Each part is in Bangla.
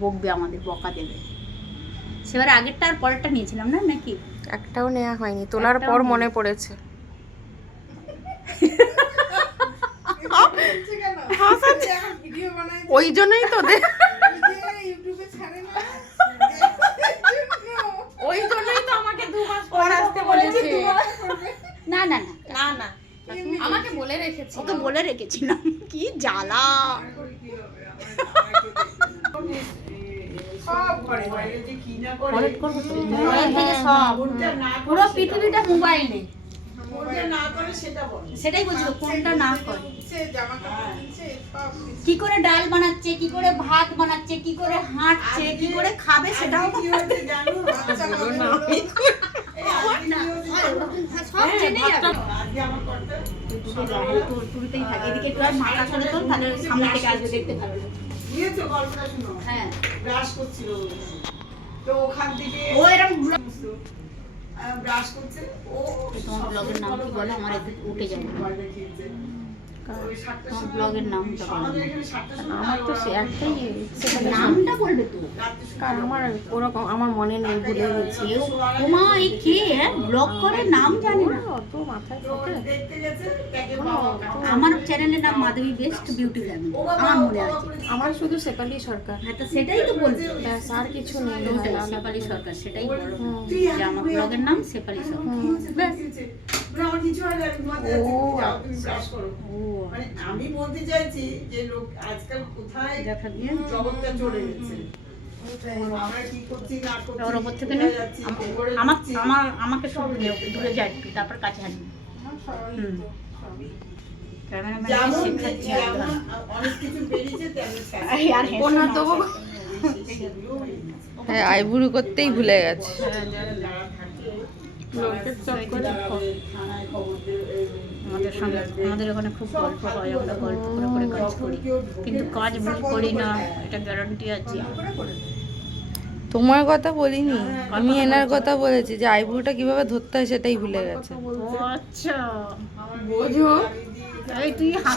বকবে আমাদের বকা দেবে। সেবার আগেরটা আর পরেরটা নিয়েছিলাম না নাকি? একটাও নেওয়া হয়নি তোলার পর মনে পড়েছে। ওই জন্যই তো ওই জন্যই তো আমাকে দু মাস পর আসতে বলেছে। না না না। না না। আমাকে বলে রেখেছে ওকে বলে রেখেছিলাম। কি জ্বালা। পুরো পৃথিবীটা মোবাইলে সেটাই বলছিল কোনটা না করে। কি করে ডাল বানাচ্ছে কি করে ভাত বানাচ্ছে কি করে হাঁটছে কি করে খাবে সেটাও সব তুলতেই থাকে। এদিকে একটু মাথা করে তোল তাহলে সামনে থেকে আসবে দেখতে পারবে হ্যাঁ। ব্রাশ করছিল তো ওখান থেকে ও এরকম ব্রাশ করছে। ও তোমার ব্লগের নাম কি বলো? আমার উঠে যাবে তোমার ব্লগের নামটা আমার তো সে একটাই নামটা বলবে তো। কারণ আমার ওরকম আমার মনে নেই ভুলে গেছি। কেউ ওমা এই কে হ্যাঁ? ব্লগ করে নাম জানে না। অত মাথায় আমার চ্যানেলের নাম মাধবী বেস্ট বিউটি ফ্যামিলি আমার মনে আছে। আমার শুধু শেফালি সরকার। হ্যাঁ তো সেটাই তো বলছি। ব্যাস আর কিছু নেই। শেফালি সরকার সেটাই বলো। আমার ব্লগের নাম শেফালি সরকার। ব্যাস। আমার কিছু হয় না তুমি ব্রাশ করো। মানে আমি বলতে চাইছি যে লোক আজকাল কোথায় দেখা দিয়ে? জগৎটা চলে গেছে। আমরা ওর ওপর থেকে আমাকে সব দূরে যায় একটু তারপর কাছে হানি হুম। শেখাচ্ছি যেমন অনেক কিছু বেরিয়েছে তেমন শেষ। এই আর হেসে কোনা না। দেবো। সেগুলোও বেরিয়েছে। হ্যাঁ আইবুড়ো করতেই ভুলে গেছে। থাকে, লোকের আমাদের সঙ্গে আমাদের ওখানে খুব গল্প হয় আমরা গল্প করে করে কাজ করি। কিন্তু কাজ ভুল করি না এটা গ্যারান্টি আছে। তোমার কথা বলিনি আমি এনার কথা বলেছি যে আইবুড়োটা কীভাবে ধরতে হয় সেটাই ভুলে গেছে। আচ্ছা। বোঝো।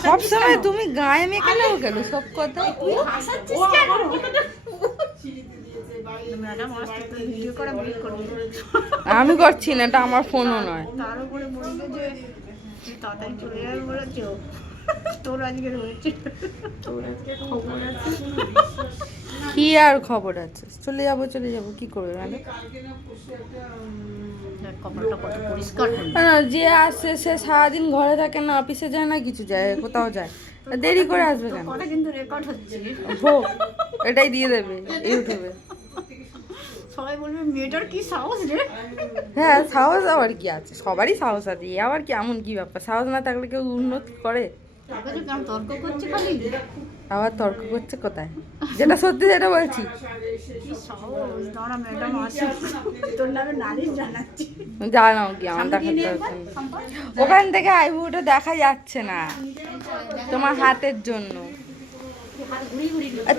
সব সময় তুমি গায়ে মেখে নাও কেন? সব কথা? আমি করছি না এটা আমার ফোনও নয়। তার উপরে বলবে যে তাড়াতাড়ি চলে যাবে বলেছে তোর আজকে রয়েছে তোর আজকে খবর আছে? কি আর খবর আছে? চলে যাব চলে যাব কি করবে ম্যাডাম কালকে না পরশু একটা উম, দেখ কপালটা কত পরিষ্কার হলো না, যে আসে সে সারাদিন ঘরে থাকে না অফিসে যায় না কিছু যায় কোথাও যায়। দেরি করে আসবে কেন? কিন্তু রেকর্ড হচ্ছে। হোক এটাই দিয়ে দেবে ইউটিউবে। সবাই বলবে মেয়েটার কি সাহস রে? হ্যাঁ সাহস আবার কি আছে? সবারই সাহস আছে এ আবার কি এমন কি ব্যাপার? সাহস না থাকলে কেউ উন্নতি করে? তর্ক করছে খালি? আবার তর্ক করছে কোথায়? যেটা সত্যি সেটা বলছি। জানাও কি আমার ওখান থেকে আইবুটা দেখা যাচ্ছে না। তোমার হাতের জন্য।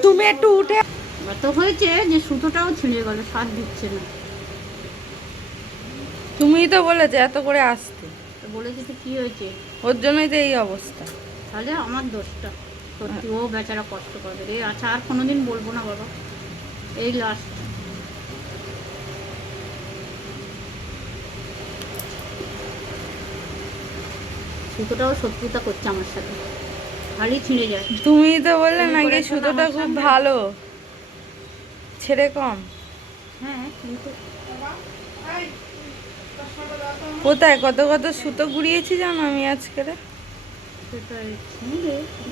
তুমি একটু উঠে এত হয়েছে যে সুতোটাও ছিঁড়ে গেল স্বাদ দিচ্ছে না। তুমিই তো বলেছে এত করে আসতে। তো বলেছি তো কি হয়েছে? ওর জন্যই তো এই অবস্থা। তাহলে আমার দোষটা। সত্যি ও বেচারা কষ্ট করবে রে আচ্ছা আর কোনোদিন বলব না বাবা। এই লাস্ট সুতোটাও শত্রুতা করছে আমার সাথে। খালি ছিঁড়ে যায়। তুমি তো বললে নাকি সুতোটা খুব ভালো। ছেড়ে কম? হ্যাঁ কোথায়? কত কত সুতো গুড়িয়েছি জানো আমি আজকে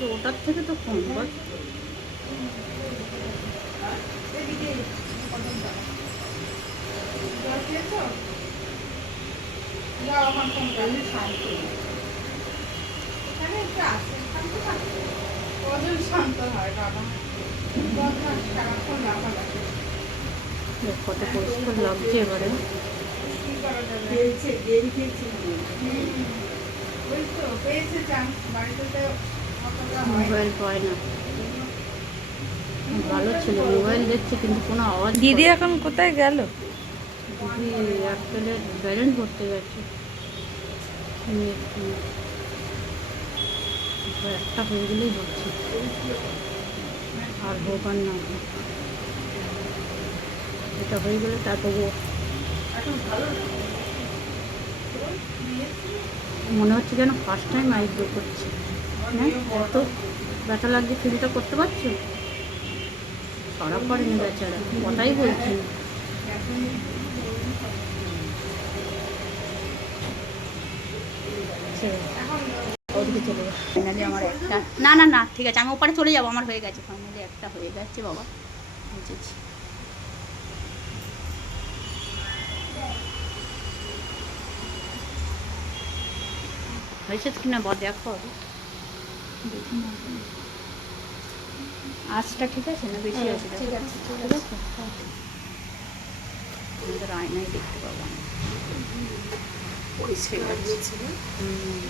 ওটার থেকে তো কম বল দেখ কত পরিষ্কার লাগছে এবারে। মোবাইল পায় না ভালো ছিল মোবাইল দেখছে কিন্তু কোনো আওয়াজ দিদি এখন কোথায় গেল দিদি এয়ারটেলে ব্যালেন্স ভরতে গেছে একটা হয়ে গেলেই হচ্ছে আর হোক আর না হোক। এটা হয়ে গেলে তারপর মনে হচ্ছে যেন ফার্স্ট টাইম আইব্রো করছে। হ্যাঁ এত ব্যথা লাগছে ফিলটা করতে পারছ? সরা পড়েনি বেচারা কথাই বলছি আমার একটা। না না না, ঠিক আছে, আমি ওপারে চলে যাব, আমার হয়ে গেছে। ফাইনালি একটা হয়ে গেছে, বাবা। বুঝেছি। হয়েছে তো কিনা বল দেখো। আজটা আঁচটা ঠিক আছে না বেশি আছে? ঠিক আছে ঠিক আছে। আমাদের আয়নায় দেখতে পাবো আমি। পরিষ্কার লাগছে হুম।